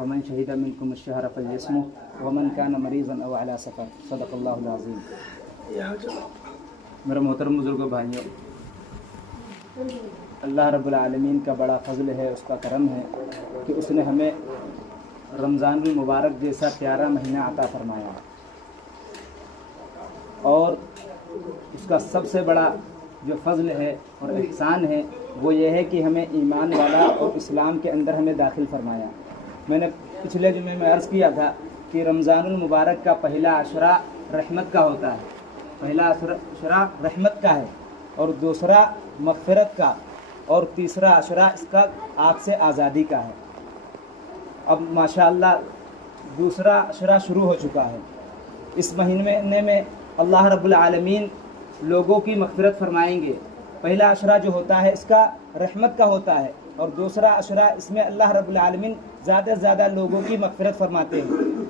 فمن شهد منكم الشهر فليصمه ومن كان مریضا او علی سفر صدق اللہ العظیم۔ میرے محترم بزرگوں بھائیوں، اللہ رب العالمین کا بڑا فضل ہے، اس کا کرم ہے کہ اس نے ہمیں رمضان المبارک جیسا پیارا مہینہ عطا فرمایا، اور اس کا سب سے بڑا جو فضل ہے اور احسان ہے وہ یہ ہے کہ ہمیں ایمان والا اور اسلام کے اندر ہمیں داخل فرمایا۔ میں نے پچھلے جمعے میں عرض کیا تھا کہ رمضان المبارک کا پہلا عشرہ رحمت کا ہوتا ہے، پہلا عشرہ رحمت کا ہے، اور دوسرا مغفرت کا، اور تیسرا عشرہ اس کا آگ سے آزادی کا ہے۔ اب ماشاءاللہ دوسرا عشرہ شروع ہو چکا ہے۔ اس مہینے میں اللہ رب العالمین لوگوں کی مغفرت فرمائیں گے۔ پہلا عشرہ جو ہوتا ہے اس کا رحمت کا ہوتا ہے، اور دوسرا عشرہ اس میں اللہ رب العالمین زیادہ سے زیادہ لوگوں کی مغفرت فرماتے ہیں۔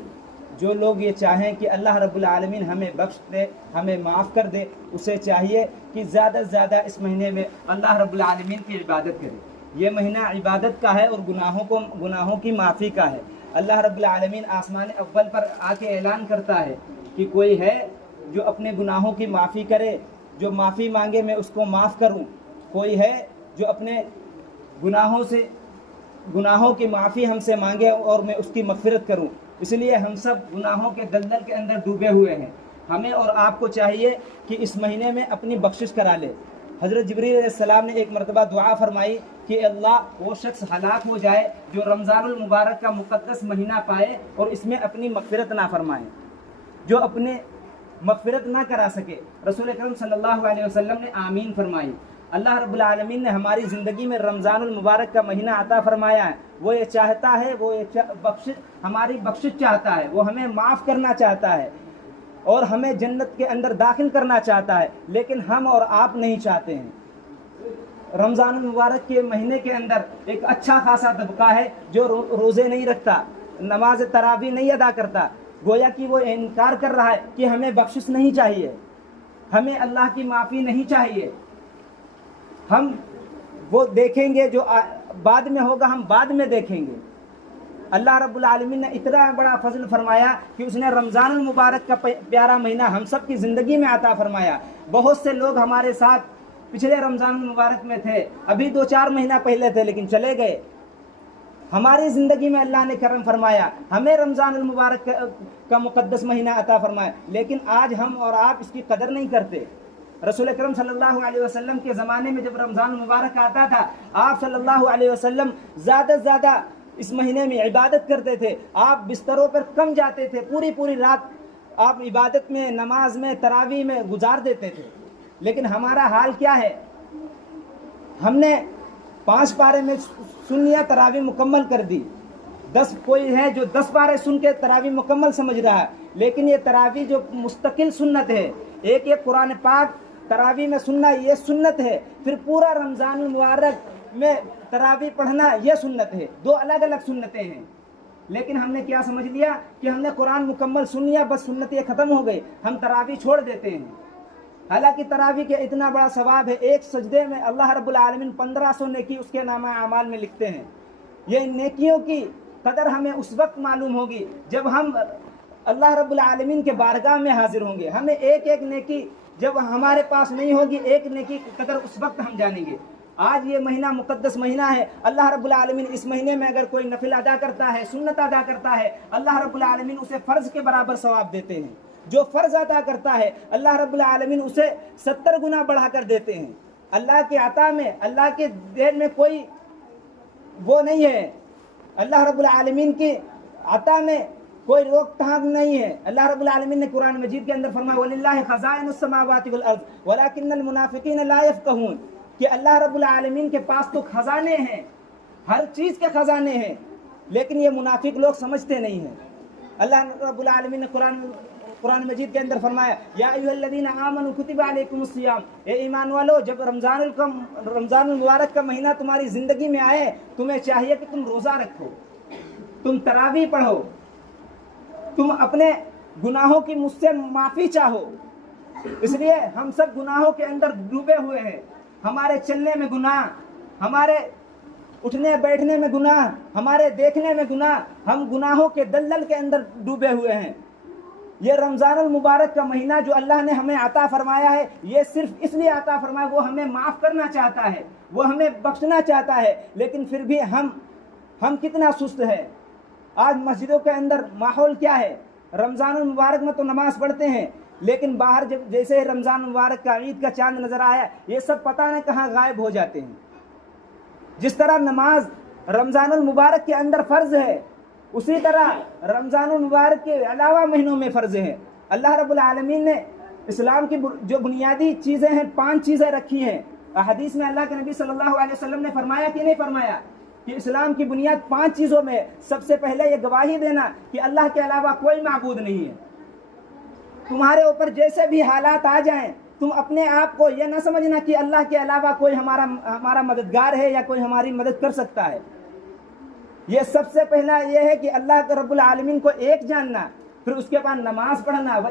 جو لوگ یہ چاہیں کہ اللہ رب العالمین ہمیں بخش دے، ہمیں معاف کر دے، اسے چاہیے کہ زیادہ سے زیادہ اس مہینے میں اللہ رب العالمین کی عبادت کرے۔ یہ مہینہ عبادت کا ہے اور گناہوں کی معافی کا ہے۔ اللہ رب العالمین آسمان اول پر آ کے اعلان کرتا ہے کہ کوئی ہے جو اپنے گناہوں کی معافی کرے، جو معافی مانگے میں اس کو معاف کروں، کوئی ہے جو اپنے گناہوں کی معافی ہم سے مانگے اور میں اس کی مغفرت کروں۔ اس لیے ہم سب گناہوں کے دلدل کے اندر ڈوبے ہوئے ہیں۔ ہمیں اور آپ کو چاہیے کہ اس مہینے میں اپنی بخشش کرا لے۔ حضرت جبریل علیہ السلام نے ایک مرتبہ دعا فرمائی کہ اللہ وہ شخص ہلاک ہو جائے جو رمضان المبارک کا مقدس مہینہ پائے اور اس میں اپنی مغفرت نہ فرمائے، جو اپنے مغفرت نہ کرا سکے۔ رسول اکرم صلی اللہ علیہ وسلم نے آمین فرمائی۔ اللہ رب العالمین نے ہماری زندگی میں رمضان المبارک کا مہینہ عطا فرمایا ہے۔ وہ یہ چاہتا ہے، وہ یہ ہماری بخشش چاہتا ہے، وہ ہمیں معاف کرنا چاہتا ہے اور ہمیں جنت کے اندر داخل کرنا چاہتا ہے، لیکن ہم اور آپ نہیں چاہتے ہیں۔ رمضان المبارک کے مہینے کے اندر ایک اچھا خاصا طبقہ ہے جو روزے نہیں رکھتا، نماز تراویح نہیں ادا کرتا، گویا کہ وہ انکار کر رہا ہے کہ ہمیں بخشش نہیں چاہیے، ہمیں اللہ کی معافی نہیں چاہیے، ہم وہ دیکھیں گے جو بعد میں ہوگا، ہم بعد میں دیکھیں گے۔ اللہ رب العالمین نے اتنا بڑا فضل فرمایا کہ اس نے رمضان المبارک کا پیارا مہینہ ہم سب کی زندگی میں عطا فرمایا۔ بہت سے لوگ ہمارے ساتھ پچھلے رمضان المبارک میں تھے، ابھی 2-4 مہینہ پہلے تھے لیکن چلے گئے۔ ہماری زندگی میں اللہ نے کرم فرمایا، ہمیں رمضان المبارک کا مقدس مہینہ عطا فرمایا، لیکن آج ہم اور آپ اس کی قدر نہیں کرتے۔ رسول اکرم صلی اللہ علیہ وسلم کے زمانے میں جب رمضان المبارک آتا تھا، آپ صلی اللہ علیہ وسلم زیادہ سے زیادہ اس مہینے میں عبادت کرتے تھے۔ آپ بستروں پر کم جاتے تھے، پوری رات آپ عبادت میں، نماز میں، تراویح میں گزار دیتے تھے۔ لیکن ہمارا حال کیا ہے؟ ہم نے 5 پارے میں سن لیا، تراویح مکمل کر دی۔ 10 کوئی ہے جو 10 پارے سن کے تراویح مکمل سمجھ رہا ہے، لیکن یہ تراویح جو مستقل سنت ہے، ایک قرآن پاک تراویح میں سننا یہ سنت ہے، پھر پورا رمضان المبارک میں تراویح پڑھنا یہ سنت ہے، 2 الگ الگ سنتیں ہیں۔ لیکن ہم نے کیا سمجھ لیا کہ ہم نے قرآن مکمل سن لیا، بس سنت یہ ختم ہو گئی، ہم تراویح چھوڑ دیتے ہیں۔ حالانکہ تراویح کے اتنا بڑا ثواب ہے، ایک سجدے میں اللہ رب العالمین 1500 نیکی اس کے نامہ اعمال میں لکھتے ہیں۔ یہ نیکیوں کی قدر ہمیں اس وقت معلوم ہوگی جب ہم اللہ رب العالمین کے بارگاہ میں حاضر ہوں گے۔ ہمیں ایک نیکی جب ہمارے پاس نہیں ہوگی، ایک نیکی کی قدر اس وقت ہم جانیں گے۔ آج یہ مہینہ مقدس مہینہ ہے، اللہ رب العالمین اس مہینے میں اگر کوئی نفل ادا کرتا ہے، سنت ادا کرتا ہے، اللہ رب العالمین اسے فرض کے برابر ثواب دیتے ہیں۔ جو فرض ادا کرتا ہے اللہ رب العالمین اسے 70 گنا بڑھا کر دیتے ہیں۔ اللہ کے عطا میں، اللہ کے دین میں کوئی وہ نہیں ہے، اللہ رب العالمین کی عطا میں کوئی روک ٹھاک نہیں ہے۔ اللہ رب العالمین نے قرآن مجید کے اندر فرمایا وَلِلَّهِ خَزَائِنُ السَّمَاوَاتِ وَالْأَرْضِ وَلَكِنَّ الْمُنَافِقِينَ لَا يَفْقَهُونَ، کہ اللہ رب العالمین کے پاس تو خزانے ہیں، ہر چیز کے خزانے ہیں، لیکن یہ منافق لوگ سمجھتے نہیں ہیں۔ اللہ رب العالمین نے قرآن مجید کے اندر فرمایا یا ایھا الذین آمنوا کتب علیکم الصیام، اے ایمان والو جب رمضان المبارک کا مہینہ تمہاری زندگی میں آئے، تمہیں چاہیے کہ تم روزہ رکھو، تم تراویح پڑھو، تم اپنے گناہوں کی مجھ سے معافی چاہو۔ اس لیے ہم سب گناہوں کے اندر ڈوبے ہوئے ہیں، ہمارے چلنے میں گناہ، ہمارے اٹھنے بیٹھنے میں گناہ، ہمارے دیکھنے میں گناہ، ہم گناہوں کے دلدل کے اندر ڈوبے ہوئے ہیں۔ یہ رمضان المبارک کا مہینہ جو اللہ نے ہمیں عطا فرمایا ہے، یہ صرف اس لیے عطا فرمایا، وہ ہمیں معاف کرنا چاہتا ہے، وہ ہمیں بخشنا چاہتا ہے، لیکن پھر بھی ہم کتنا سست ہے۔ آج مسجدوں کے اندر ماحول کیا ہے؟ رمضان المبارک میں تو نماز پڑھتے ہیں، لیکن باہر جیسے رمضان المبارک کا عید کا چاند نظر آیا، یہ سب پتہ نہیں کہاں غائب ہو جاتے ہیں۔ جس طرح نماز رمضان المبارک کے اندر فرض ہے، اسی طرح رمضان المبارک کے علاوہ مہینوں میں فرض ہے۔ اللہ رب العالمین نے اسلام کی جو بنیادی چیزیں ہیں، 5 چیزیں رکھی ہیں۔ حدیث میں اللہ کے نبی صلی اللہ علیہ وسلم نے فرمایا کہ نہیں فرمایا کہ اسلام کی بنیاد 5 چیزوں میں، سب سے پہلے یہ گواہی دینا کہ اللہ کے علاوہ کوئی معبود نہیں ہے۔ تمہارے اوپر جیسے بھی حالات آ جائیں، تم اپنے آپ کو یہ نہ سمجھنا کہ اللہ کے علاوہ کوئی ہمارا مددگار ہے یا کوئی ہماری مدد کر سکتا ہے۔ یہ سب سے پہلا یہ ہے کہ اللہ رب العالمین کو ایک جاننا، پھر اس کے بعد نماز پڑھنا۔